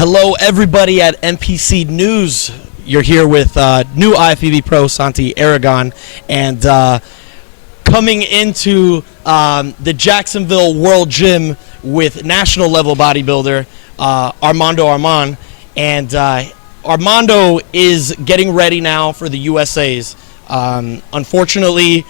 Hello, everybody at NPC News. You're here with new IFBB Pro Santi Aragon, and coming into the Jacksonville World Gym with national level bodybuilder Armando Aman, and Armando is getting ready now for the USA's. Unfortunately,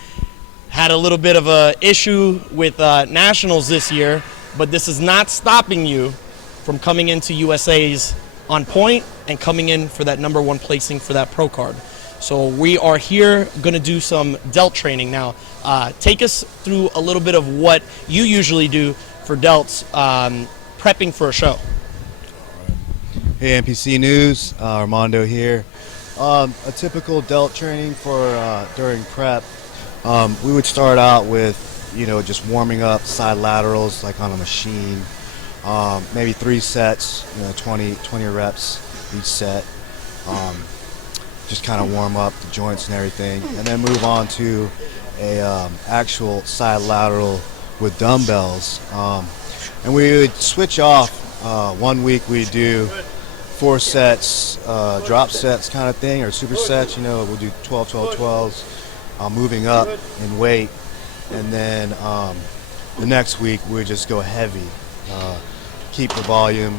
had a little bit of a issue with nationals this year, but this is not stopping you from coming into USA's on point and coming in for that #1 placing for that pro card. So we are here going to do some Delt training now. Take us through a little bit of what you usually do for Delts prepping for a show. Hey NPC News, Armando here. A typical Delt training for during prep, we would start out with, just warming up side laterals like on a machine. Maybe 3 sets, 20 reps each set. Just kind of warm up the joints and everything, and then move on to a actual side lateral with dumbbells. And we would switch off. 1 week we do 4 sets, drop sets kind of thing, or supersets. We'll do 12, 12, 12s, moving up in weight, and then the next week we just go heavy. Keep the volume,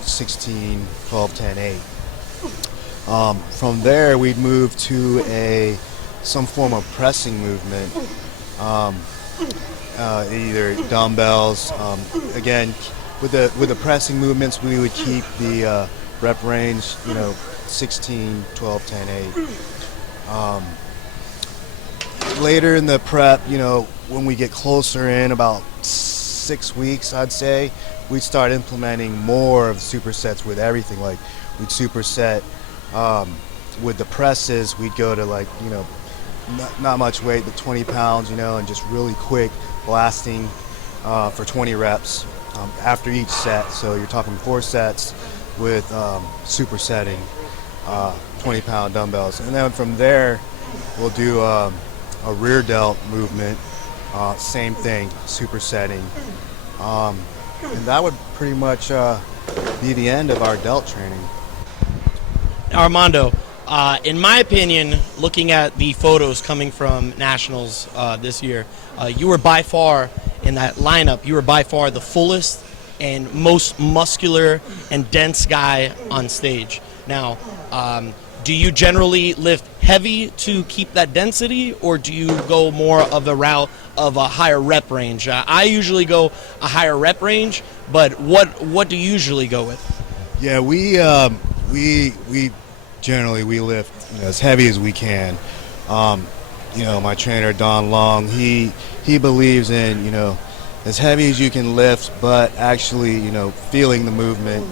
16, 12, 10, 8. From there, we'd move to some form of pressing movement, either dumbbells. Again, with the pressing movements, we would keep the rep range, 16, 12, 10, 8. Later in the prep, when we get closer in, about 6 weeks, I'd say, we'd start implementing more of supersets with everything. Like, we'd superset with the presses. We'd go to not much weight, but 20 pounds, and just really quick blasting for 20 reps after each set. So you're talking 4 sets with supersetting 20-pound dumbbells. And then from there, we'll do a rear delt movement. Same thing, supersetting. And that would pretty much be the end of our Delt training. Armando, in my opinion, looking at the photos coming from Nationals this year, you were by far, in that lineup, you were by far the fullest and most muscular and dense guy on stage. Now, do you generally lift heavy to keep that density, or do you go more of the route of a higher rep range? I usually go a higher rep range, but what do you usually go with? Yeah, we generally lift as heavy as we can. My trainer Don Long, he believes in as heavy as you can lift, but actually feeling the movement.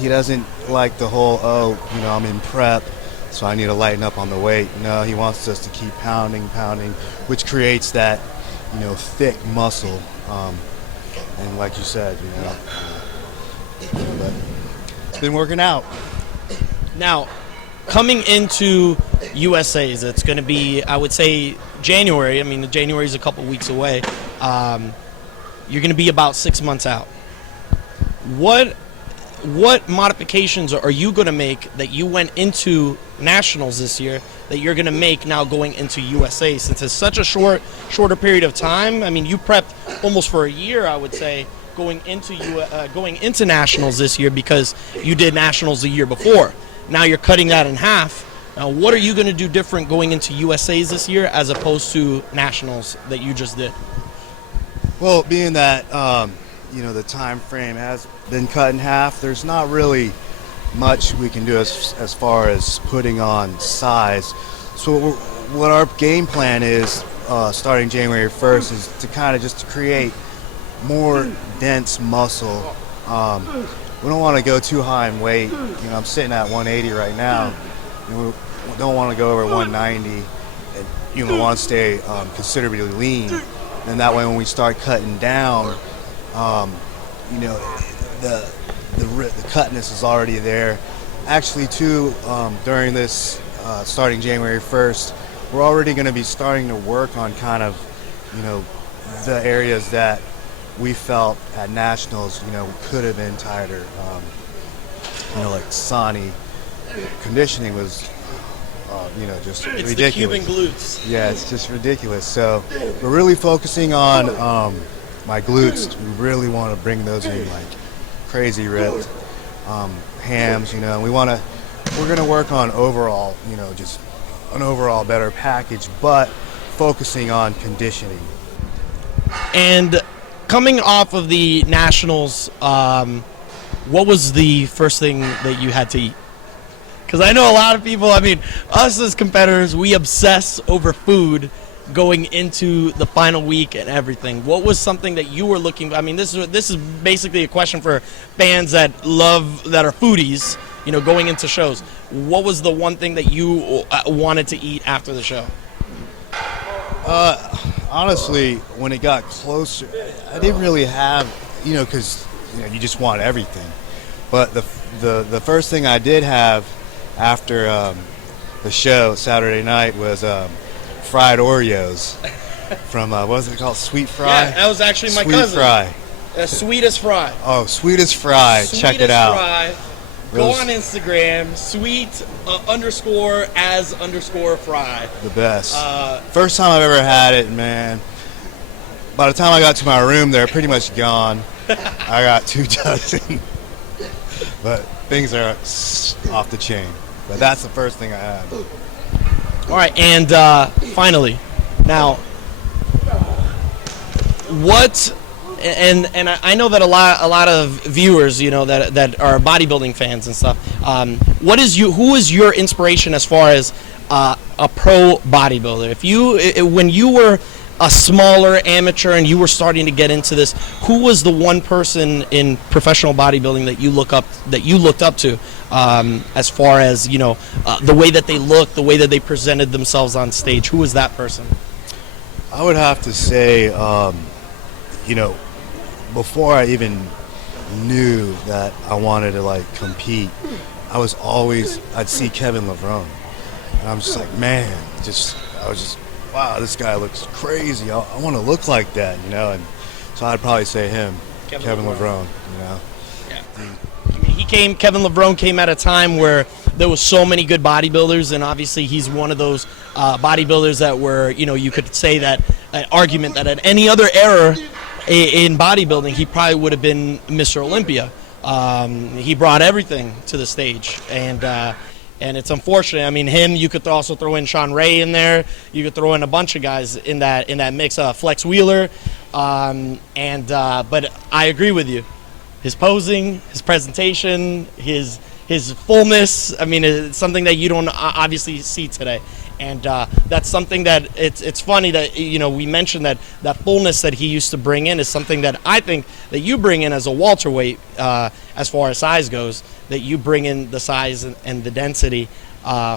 He doesn't like the whole, I'm in prep, so I need to lighten up on the weight. No, he wants us to keep pounding, which creates that, thick muscle. And like you said, but it's been working out. Now, coming into USA's, it's going to be, I would say, January. I mean, January is a couple weeks away. You're going to be about 6 months out. What modifications are you going to make that you went into Nationals this year that you're going to make now going into USA, since it's such a shorter period of time? I mean, you prepped almost for a year, I would say, going into Nationals this year, because you did Nationals the year before. Now you're cutting that in half. Now, what are you going to do different going into USA's this year as opposed to Nationals that you just did? Well, being that the time frame has been cut in half, there's not really much we can do as far as putting on size. So what our game plan is, starting January 1st, is to kind of just create more dense muscle. We don't want to go too high in weight. I'm sitting at 180 right now. We don't want to go over 190, and we want to stay considerably lean. And that way, when we start cutting down, the cutness is already there. Actually, too, during this starting January 1st, we're already going to be starting to work on kind of, the areas that we felt at nationals, we could have been tighter. Like Santi, conditioning was, just It's ridiculous. the Cuban glutes. Yeah, it's just ridiculous. So we're really focusing on my glutes. We really want to bring those in like crazy ripped. Hams, and we're going to work on overall, just an overall better package, but focusing on conditioning. And coming off of the nationals, what was the first thing that you had to eat? Because I know a lot of people, us as competitors, we obsess over food going into the final week and everything. What was something that you were looking? This is basically a question for fans that are foodies, going into shows. What was the one thing that you wanted to eat after the show? Honestly, when it got closer, I didn't really have, because you just want everything. But the first thing I did have after the show Saturday night was fried Oreos from what was it called? Sweet Fry. Yeah, that was actually my Sweet cousin. Fry. Sweetest Fry. Oh, Sweetest Fry. Check it out. Fry. Go on Instagram. Sweet _as_ fry. The best. First time I've ever had it, man. By the time I got to my room, they're pretty much gone. I got 2 dozen. But things are off the chain. But that's the first thing I had. All right, and finally, now, what? And I know that a lot of viewers, that are bodybuilding fans and stuff. Who is your inspiration as far as a pro bodybuilder? When you were a smaller amateur and you were starting to get into this, who was the one person in professional bodybuilding that you looked up to, as far as the way that they looked, the way that they presented themselves on stage? Who was that person? I would have to say, before I even knew that I wanted to compete, I'd see Kevin Levrone, and I'm just like, man, I was just, wow, this guy looks crazy. I want to look like that, and so I'd probably say him, Kevin Levrone, Yeah. Kevin Levrone came at a time where there was so many good bodybuilders, and obviously he's one of those bodybuilders that were, you could say that an argument that at any other era in bodybuilding, he probably would have been Mr. Olympia. He brought everything to the stage, and it's unfortunate. You could also throw in Sean Ray in there. You could throw in a bunch of guys in that mix. Flex Wheeler, but I agree with you. His posing, his presentation, his fullness. It's something that you don't obviously see today. And that's something that it's funny that we mentioned that fullness that he used to bring in is something that I think that you bring in as a welterweight, as far as size goes, that you bring in the size and the density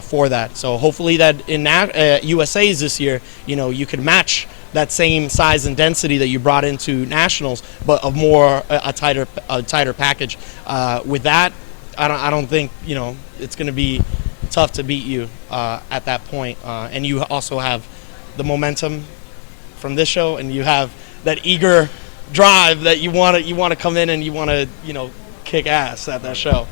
for that. So hopefully that in USA's this year, you could match that same size and density that you brought into nationals, but of more a tighter package. With that, I don't think it's going to be tough to beat you at that point, and you also have the momentum from this show, and you have that eager drive that you want to come in and you want to kick ass at that show.